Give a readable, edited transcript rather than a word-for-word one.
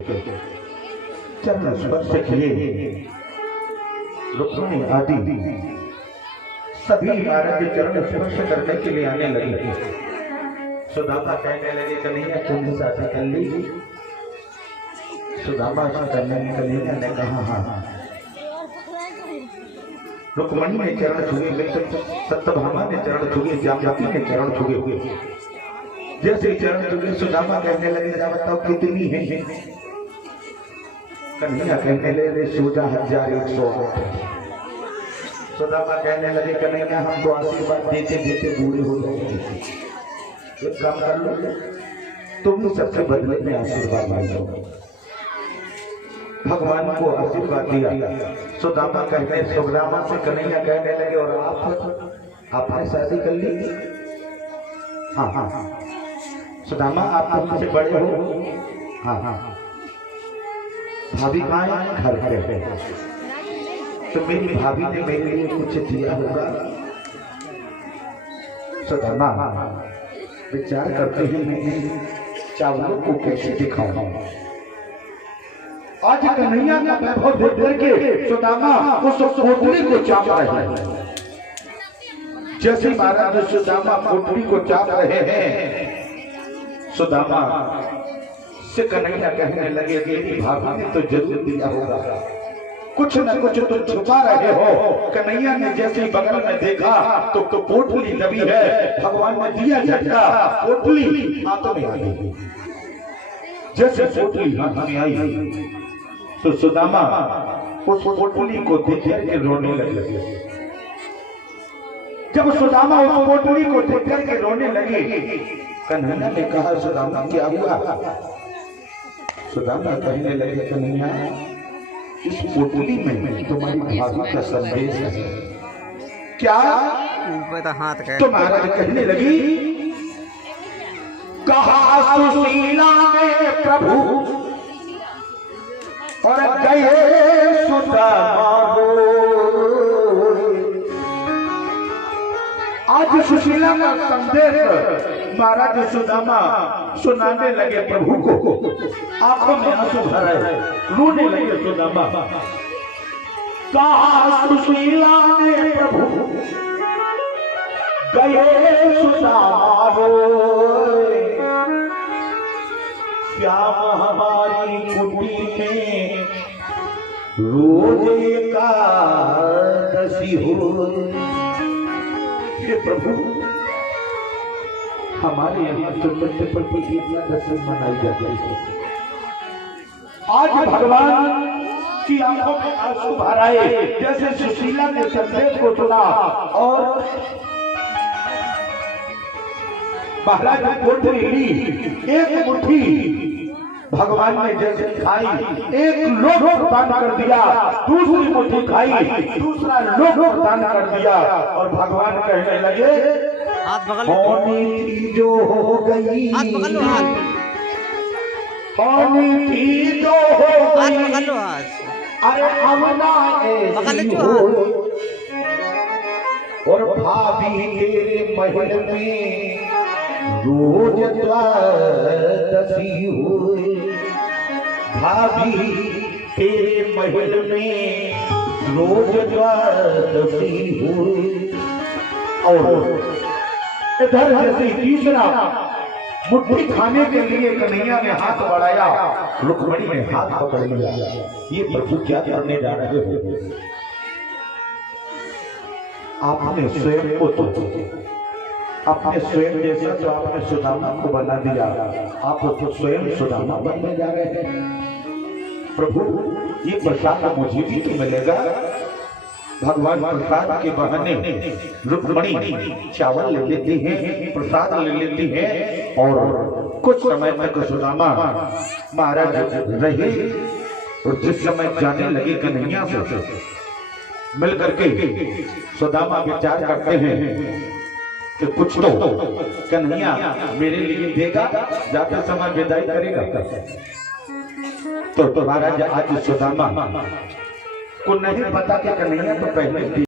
चरण स्पर्श किए रुक्मिणी आदि सभी महाराज चरण स्पर्श करने के लिए आने लगे। सुदामा कहने लगे कन्हैया तुम शादी कर ली? सुदामा करने कन्हैया ने कहा हाँ। रुक्मिणी ने चरण छुए, सत्यभामा ने चरण छुए, जामवती ने चरण छुए। जैसे चरण छुए सुदामा कहने लगे जा बताओ कितनी है? कन्हैया कहने लगे 14,108। सुदामा कहने लगे कन्हैया हमको आशीर्वाद देते देते बूढ़े हो गए, एक काम कर लो तुम ही सबसे बदले में आशीर्वाद मांगो। भगवान को आशीर्वाद दिया। सुदामा कहने सुदामा से कन्हैया कहने लगे और आपने शादी कर ली? हाँ हाँ। सुदामा आप मुझसे बड़े हो? हाँ हाँ। भाभी कहाँ घर पे? तो मेरी भाभी ने मेरे लिए कुछ दिया होगा। सुदामा विचार करते हैं चावलों को कैसे दिखाऊं। आज कन्हैया का वैभव देख करके सुदामा उस पोटली को चाप रहे हैं। जैसे महाराज सुदामा पोटली को चाप रहे हैं, सुदामा से कन्हैया कहने लगे मेरी भाभी ने तो जरूर दिया होगा, कुछ न कुछ तो छुपा रहे हो। कन्हैया ने जैसे ही बगल में देखा तो पोटली दबी है। भगवान ने दिया झटका, पोटली हाथों में आ गई। जैसे पोटली हाथ में आई तो सुदामा उस पोटली को देख करके रोने लगे। जब सुदामा उस पोटली को देख करके रोने लगे, कन्हैया ने कहा सुदामा क्या हुआ? सुदामा कहने लगे कन्हैया इस पोटली में तुम्हारी भाभी का संदेश है। क्या? तो महाराज कहने लगी कहा सुशीला ने प्रभु और गए सुदामा। आज सुशीला का संदेश महाराज सुदामा सुनाने लगे प्रभु को। आंखों में आंसू भर आए, रोने लगे सुदामा। कहा सुशीला ने प्रभु गए सुदामा श्याम हमारी कुटी में रोज एकादशी हो। प्रभु हमारे यहाँ एकादशी मनाई जाती है। आज भगवान की आंखों में आंसू भर आए। जैसे सुशीला ने संदेश को सुना और महाराज ने पोटली ली, एक मुट्ठी भगवान ने जैसे खाई, एक लोग दान कर दिया, दूसरी मुट्ठी खाई, दूसरा लोग दान कर दिया। और भगवान कहने लगे होनी थी जो हो गई, होनी थी जो हो गई, अरे अमना ऐसी हो। और भाभी तेरे महल में रोज द्वादशी हुए, भाभी तेरे महल में रोज द्वादशी हुए। और इधर जैसे तीसरा मुट्ठी खाने के लिए कन्हैया ने हाथ बढ़ाया, रुक्मिणी ने हाथ पकड़ लिया। ये प्रभु क्या करने जा रहे हो? आपने स्वयं को अपने स्वयं जैसा तो आपने सुदामा को बना दिया, आप तो स्वयं सुदामा बनने जा रहे हैं। प्रभु ये प्रसाद मुझे भी तो मिलेगा। भगवान प्रसाद के बहाने रुक्मिणी चावल ले लेती हैं, प्रसाद ले लेती हैं और कुछ समय तक सुदामा महाराज रहे। और जिस समय जाने लगे कन्हैया से मिल करके सुदामा विचार करते हैं कि कुछ तो कन्हैया मेरे लिए देगा, जाते समय विदाई करेगा। तो महाराज आज सुदामा को नहीं पता कि कन्हैया तो पहले